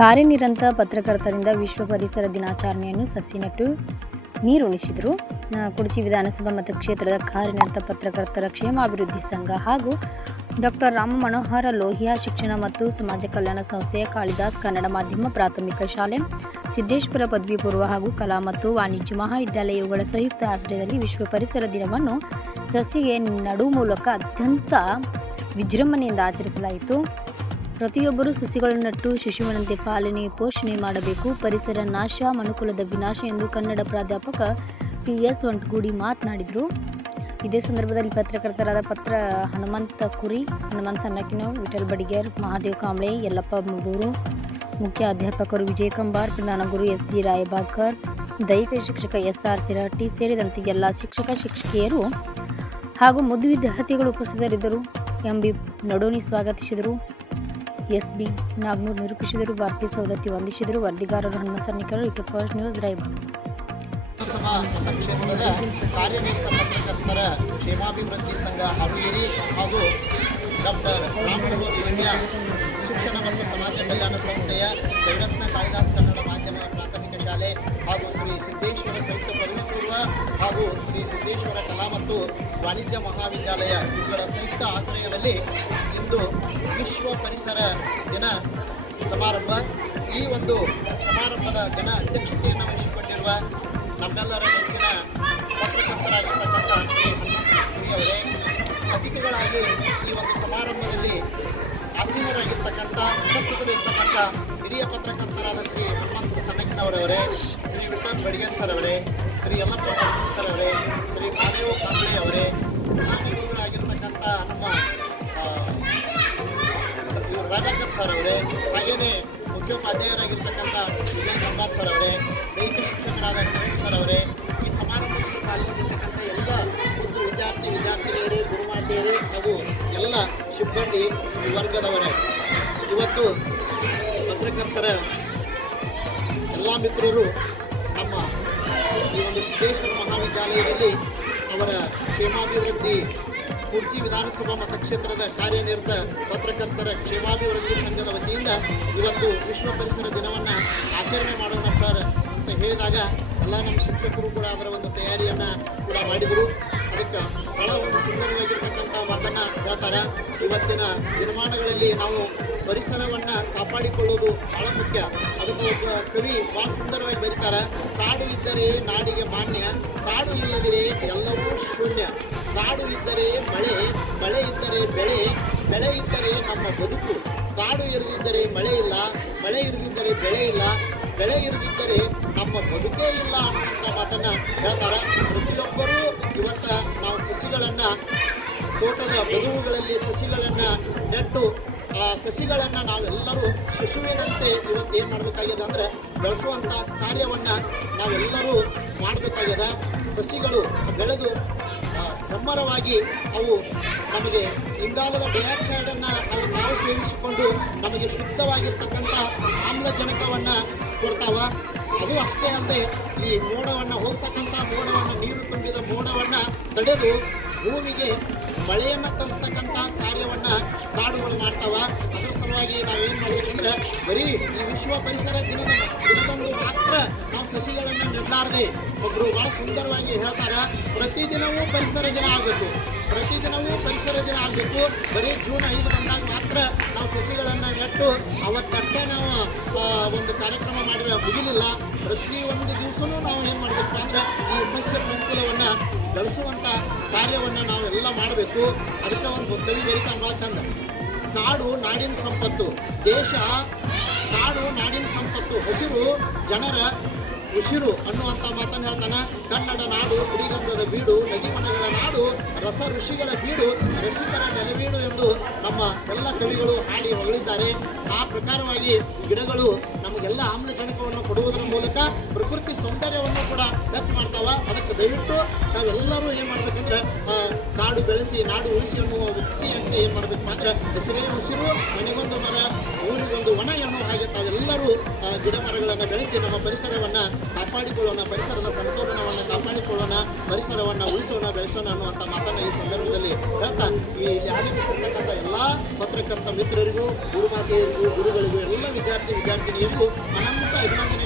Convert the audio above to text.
ಕಾರ್ಯನಿರಂತ ಪತ್ರಕರ್ತರಿಂದ ವಿಶ್ವ ಪರಿಸರ ದಿನಾಚರಣೆಯನ್ನು ಸಸಿ ನೆಟ್ಟು ನೀರುಣಿಸಿದರು ಕುಡಚಿ ವಿಧಾನಸಭಾ ಮತಕ್ಷೇತ್ರದ ಕಾರ್ಯನಿರತ ಪತ್ರಕರ್ತರ ಕ್ಷೇಮಾಭಿವೃದ್ಧಿ ಸಂಘ ಹಾಗೂ ಡಾಕ್ಟರ್ ರಾಮ ಮನೋಹರ ಲೋಹಿಯಾ ಶಿಕ್ಷಣ ಮತ್ತು ಸಮಾಜ ಕಲ್ಯಾಣ ಸಂಸ್ಥೆಯ ಕಾಳಿದಾಸ್ ಕನ್ನಡ ಮಾಧ್ಯಮ ಪ್ರಾಥಮಿಕ ಶಾಲೆ, ಸಿದ್ದೇಶ್ವರ ಪದವಿ ಪೂರ್ವ ಹಾಗೂ ಕಲಾ ಮತ್ತು ವಾಣಿಜ್ಯ ಮಹಾವಿದ್ಯಾಲಯಗಳ ಸಂಯುಕ್ತ ಆಶ್ರಯದಲ್ಲಿ ವಿಶ್ವ ಪರಿಸರ ದಿನವನ್ನು ಸಸಿಗೆ ನಡು ಮೂಲಕ ಅತ್ಯಂತ ವಿಜೃಂಭಣೆಯಿಂದ ಆಚರಿಸಲಾಯಿತು. ಪ್ರತಿಯೊಬ್ಬರೂ ಸಸಿಗಳನ್ನು ನಟ್ಟು ಶಿಶುವಿನಂತೆ ಪಾಲನೆ ಪೋಷಣೆ ಮಾಡಬೇಕು. ಪರಿಸರ ನಾಶ, ಮನುಕುಲದ ವಿನಾಶ ಎಂದು ಕನ್ನಡ ಪ್ರಾಧ್ಯಾಪಕ ಟಿ ಎಸ್ ವಂಟಗೂಡಿ ಮಾತನಾಡಿದರು. ಇದೇ ಸಂದರ್ಭದಲ್ಲಿ ಪತ್ರಕರ್ತರಾದ ಪತ್ರ ಹನುಮಂತ ಕುರಿ, ಹನುಮಂತ ಸಣ್ಣಕಿನವ್ ವಿಠಲ್ ಬಡಿಗೇರ್, ಮಹಾದೇವ್ ಕಾಂಬ್ಳೆ, ಯಲ್ಲಪ್ಪ ಮಗೂರು, ಮುಖ್ಯ ಅಧ್ಯಾಪಕರು ವಿಜಯ ಕಂಬಾರ್, ಪ್ರಧಾನ ಗುರು ಎಸ್ ಜಿ ರಾಯಭಾಕರ್ ದೈಹಿಕ ಶಿಕ್ಷಕ ಎಸ್ ಆರ್ ಸಿರಹಟ್ಟಿ ಸೇರಿದಂತೆ ಎಲ್ಲ ಶಿಕ್ಷಕ ಶಿಕ್ಷಕಿಯರು ಹಾಗೂ ಮುದ್ದು ವಿದ್ಯಾರ್ಥಿಗಳು ಉಪಸ್ಥಿತರಿದ್ದರು. ಎಂಬಿ ನಡೋನಿ ಸ್ವಾಗತಿಸಿದರು. ಎಸ್ ಬಿ ನಿರೂಪಿಸಿದರು. ಭಾರತಿ ಸೌದತ್ತಿ ವಂದಿಸಿದರು. ವರದಿಗಾರರು ಹನುಮಂತ ಸನ್ನಿಕರು ಇಕೆ ಫಸ್ಟ್ ನ್ಯೂಸ್ ಡ್ರೈವ್ ಕಾರ್ಯನಿರತ ಪತ್ರಕರ್ತರ ಕ್ಷೇಮಾಭಿವೃದ್ಧಿ ಸಂಘ ಹಾವೇರಿ ಹಾಗೂ ಡಾಕ್ಟರ್ ಶಿಕ್ಷಣ ಮತ್ತು ಸಮಾಜ ಕಲ್ಯಾಣ ಸಂಸ್ಥೆಯ ಕವಿರತ್ನ ಕಾಳಿದಾಸ್ ಕನ್ನಡ ಮಾಧ್ಯಮ ಪ್ರಾಥಮಿಕ ಶಾಲೆ ಹಾಗೂ ಶ್ರೀ ಸಿದ್ದೇಶ್ವರ ಸಂಯುಕ್ತ ಪದವಿ ಪೂರ್ವ ಹಾಗೂ ಶ್ರೀ ಸಿದ್ದೇಶ್ವರ ಕಲಾ ಮತ್ತು ವಾಣಿಜ್ಯ ಮಹಾವಿದ್ಯಾಲಯ ಇವುಗಳ ಸಂಯುಕ್ತ ಆಶ್ರಯದಲ್ಲಿ ಇಂದು ವಿಶ್ವ ಪರಿಸರ ದಿನ ಸಮಾರಂಭ. ಈ ಒಂದು ಸಮಾರಂಭದ ಘನ ಅಧ್ಯಕ್ಷತೆಯನ್ನು ವಹಿಸಿಕೊಂಡಿರುವ ನಮ್ಮೆಲ್ಲರ ನೆಚ್ಚಿನ ಪತ್ರಕರ್ತರಾಗಿರ್ತಕ್ಕಂಥ ಅವರೇ ಅತಿಥಿಗಳಾಗಿ ಈ ಒಂದು ಸಮಾರಂಭದಲ್ಲಿ ಆಸೀನರಾಗಿರ್ತಕ್ಕಂಥ, ಉಪಸ್ಥಿತರಿರ್ತಕ್ಕಂಥ ಹಿರಿಯ ಪತ್ರಕರ್ತರಾದ ಶ್ರೀ ಹನುಮಂತ ಸಣ್ಣಕ್ಕನವರವರೇ ಶ್ರೀ ವಿಠನ್ ಬಡಿಗೇರ್ ಸರ್ ಅವರೇ, ಶ್ರೀ ಯಲ್ಲಪ್ಪ ಸರ್ ಅವರೇ, ಶ್ರೀ ಮಹಾದೇವ ಕಾಂಬ್ಳೆ ಅವರೇ ಮಹಾನಿಗಳಾಗಿರ್ತಕ್ಕಂಥ ನಮ್ಮ ರಾಜಾಕರ್ ಸರ್ ಅವರೇ, ಹಾಗೇನೆ ಮುಖ್ಯೋಪಾಧ್ಯಾಯರಾಗಿರ್ತಕ್ಕಂಥ ವಿಜಯ ಕಂಬಾರ್ ಸರ್ ಅವರೇ, ದೈಹಿಕ ಶಿಕ್ಷಕರಾದ ಸುರೇಶ್ ಸರ್ ಅವರೇ, ಈ ಸಮಾರಂಭದಲ್ಲಿ ಪಾಲ್ಗೊಂಡಿರ್ತಕ್ಕಂಥ ಎಲ್ಲ ಒಂದು ವಿದ್ಯಾರ್ಥಿ, ವಿದ್ಯಾರ್ಥಿನಿಯರು, ಗುರುಮಾತೆಯರು ಹಾಗೂ ಎಲ್ಲ ಸಿಬ್ಬಂದಿ ವರ್ಗದವರೇ, ಇವತ್ತು ಪತ್ರಕರ್ತರ ಎಲ್ಲ ಮಿತ್ರರು ನಮ್ಮ ಈ ಒಂದು ಸಿದ್ದೇಶ್ವರ ಮಹಾವಿದ್ಯಾಲಯದಲ್ಲಿ ಅವರ ಕ್ಷೇಮಾಭಿವೃದ್ಧಿ ಕುರ್ಚಿ ವಿಧಾನಸಭಾ ಮತಕ್ಷೇತ್ರದ ಕಾರ್ಯನಿರತ ಪತ್ರಕರ್ತರ ಕ್ಷೇಮಾಭಿವೃದ್ಧಿ ಸಂಘದ ವತಿಯಿಂದ ಇವತ್ತು ವಿಶ್ವ ಪರಿಸರ ದಿನವನ್ನು ಆಚರಣೆ ಮಾಡೋಣ ಸರ್ ಅಂತ ಹೇಳಿದಾಗ ಎಲ್ಲ ನಮ್ಮ ಶಿಕ್ಷಕರು ಕೂಡ ಅದರ ಒಂದು ತಯಾರಿಯನ್ನು ಕೂಡ ಮಾಡಿದರು. ಅದಕ್ಕೆ ಬಹಳ ಒಂದು ಸುಂದರವಾಗಿರ್ತಕ್ಕಂಥ ಮಾತನ್ನು ಹೇಳ್ತಾರೆ. ಇವತ್ತಿನ ದಿನಮಾನಗಳಲ್ಲಿ ನಾವು ಪರಿಸರವನ್ನು ಕಾಪಾಡಿಕೊಳ್ಳೋದು ಬಹಳ ಮುಖ್ಯ. ಅದಕ್ಕೆ ಒಬ್ಬ ಕವಿ ಬಹಳ ಸುಂದರವಾಗಿ ಬರೀತಾರೆ, ಕಾಡು ಇದ್ದರೆ ನಾಡಿಗೆ ಮಾನ್ಯ, ಕಾಡು ಇಲ್ಲದಿರೆ ಎಲ್ಲವೂ ಶೂನ್ಯ. ಕಾಡು ಇದ್ದರೆ ಮಳೆ ಮಳೆ ಇದ್ದರೆ ಬೆಳೆ ಬೆಳೆ ಇದ್ದರೆ ನಮ್ಮ ಬದುಕು. ಕಾಡು ಇರದಿದ್ದರೆ ಮಳೆ ಇಲ್ಲ, ಮಳೆ ಇರದಿದ್ದರೆ ಬೆಳೆ ಇಲ್ಲ, ಬೆಳೆ ಇರದಿದ್ದರೆ ನಮ್ಮ ಬದುಕೇ ಇಲ್ಲ ಅನ್ನೋ ಮಾತನ್ನು ಹೇಳ್ತಾರೆ. ಪ್ರತಿಯೊಬ್ಬರೂ ಇವತ್ತ ನಾವು ಸಸಿಗಳನ್ನು, ತೋಟದ ಬದುವುಗಳಲ್ಲಿ ಸಸಿಗಳನ್ನು ನೆಟ್ಟು, ಆ ಸಸಿಗಳನ್ನು ನಾವೆಲ್ಲರೂ ಶಿಶುವಿನಂತೆ ಇವತ್ತು ಏನು ಮಾಡಬೇಕಾಗಿದೆ ಅಂದ್ರೆ ಬೆಳೆಸುವಂಥ ಕಾರ್ಯವನ್ನು ನಾವೆಲ್ಲರೂ ಮಾಡಬೇಕಾಗಿದೆ. ಸಸಿಗಳು ಬೆಳೆದು ಆ, ಹೆಮ್ಮರವಾಗಿ ಅವು ನಮಗೆ ಇಂಗಾಲದ ಡೈಆಕ್ಸೈಡನ್ನು ಅವು ನಾವು ಸೇವಿಸಿಕೊಂಡು ನಮಗೆ ಶುದ್ಧವಾಗಿರ್ತಕ್ಕಂಥ ಆಮ್ಲಜನಕವನ್ನು ಕೊಡ್ತಾವ. ಅದು ಅಷ್ಟೇ ಅಲ್ಲದೆ ಈ ಮೋಡವನ್ನು ಹೋಗ್ತಕ್ಕಂಥ ಮೋಡವನ್ನು ನೀರು ತುಂಬಿದ ಮೋಡವನ್ನು ತಡೆದು ಭೂಮಿಗೆ ಮಳೆಯನ್ನು ತರಿಸ್ತಕ್ಕಂಥ ಕಾರ್ಯವನ್ನು ಕಾಡುಗಳು ಏನು ನಾವೇನು ಮಾಡಬೇಕಂದ್ರೆ ಬರೀ ಈ ವಿಶ್ವ ಪರಿಸರ ದಿನದ ದಿನದಂದು ಮಾತ್ರ ನಾವು ಸಸಿಗಳನ್ನು ನೆಡಲಾರದೆ ಒಬ್ಬರು ಭಾಳ ಸುಂದರವಾಗಿ ಹೇಳ್ತಾರೆ ಪ್ರತಿದಿನವೂ ಪರಿಸರ ದಿನ ಆಗಬೇಕು ಪ್ರತಿದಿನವೂ ಪರಿಸರ ದಿನ ಆಗಬೇಕು, ಬರೀ ಜೂನ್ ಐದು ಬಂದಾಗ ಮಾತ್ರ ನಾವು ಸಸಿಗಳನ್ನು ನೆಟ್ಟು ಅವತ್ತಷ್ಟೇ ನಾವು ಒಂದು ಕಾರ್ಯಕ್ರಮ ಮಾಡಿದ್ರೆ ಮುಗಿಲಿಲ್ಲ ಪ್ರತಿಯೊಂದು ದಿವಸವೂ ನಾವು ಏನು ಮಾಡಬೇಕು ಅಂದ್ರೆ ಈ ಸಸ್ಯ ಸಂಕುಲವನ್ನು ಬೆಳೆಸುವಂಥ ಕಾರ್ಯವನ್ನು ನಾವೆಲ್ಲ ಮಾಡಬೇಕು, ಅದಕ್ಕೆ ಒಂದು ಕವಿ ಬರೀತಾ ಭಾಳ ಚಂದ ಕಾಡು ನಾಡಿನ ಸಂಪತ್ತು. ದೇಶ ನಾಡು ನಾಡಿನ ಸಂಪತ್ತು. ಹಸಿರು ಜನರ ಉಸಿರು ಅನ್ನುವಂಥ ಮಾತನ್ನು ಹೇಳ್ತಾನೆ. ಕನ್ನಡ ನಾಡು, ಶ್ರೀಗಂಧದ ಬೀಡು ನದಿಮನಗಳ ನಾಡು, ರಸ ಋಷಿಗಳ ಬೀಡು, ರಸಿಕರ ನೆಲೆಬೀಡು ಎಂದು ನಮ್ಮ ಎಲ್ಲ ಕವಿಗಳು ಹಾಡಿ ಹೊಗಳಿದ್ದಾರೆ ಆ ಪ್ರಕಾರವಾಗಿ ಗಿಡಗಳು ನಮಗೆಲ್ಲ ಆಮ್ಲಜನಕವನ್ನು ಕೊಡುವುದರ ಮೂಲಕ ಪ್ರಕೃತಿ ಸೌಂದರ್ಯವನ್ನು ಕೂಡ ಖರ್ಚು ಮಾಡ್ತಾವ. ಅದಕ್ಕೆ ದಯವಿಟ್ಟು ನಾವೆಲ್ಲರೂ ಏನು ಮಾಡ್ಬೇಕಂದ್ರೆ ಕಾಡು ಬೆಳೆಸಿ, ನಾಡು ಉಳಿಸಿ ಅನ್ನುವ ವ್ಯಕ್ತಿಯಂತೆ ಏನು ಮಾಡಬೇಕು? ಅಂದ್ರೆ ಹಸಿರೇ ಉಸಿರು ಮನೆಗೊಂದು ಮರ, ಊರಿಗೊಂದು ವನ ಎನ್ನುವ ಹಾಗೆ ತಾವೆಲ್ಲರೂ ಗಿಡ ಮರಗಳನ್ನು ಬೆಳೆಸಿ ನಮ್ಮ ಪರಿಸರವನ್ನು ಕಾಪಾಡಿಕೊಳ್ಳೋಣ, ಪರಿಸರದ ಸಮತೋಲನವನ್ನು ಕಾಪಾಡಿಕೊಳ್ಳೋಣ, ಪರಿಸರವನ್ನು ಉಳಿಸೋಣ, ಬೆಳೆಸೋಣ ಅನ್ನುವಂಥ ಮಾತನ್ನು ಈ ಸಂದರ್ಭದಲ್ಲಿ ಹೇಳ್ತಾ ಈ ಇಲ್ಲಿ ಆಗಮಿಸಿರ್ತಕ್ಕಂಥ ಎಲ್ಲ ಪತ್ರಕರ್ತ ಮಿತ್ರರಿಗೂ, ಗುರುಮಾತೆಯರಿಗೂ, ಗುರುಗಳಿಗೂ, ಎಲ್ಲ ವಿದ್ಯಾರ್ಥಿ ವಿದ್ಯಾರ್ಥಿನಿಯರಿಗೂ ಅನಂತ ಅಭಿನಂದನೆ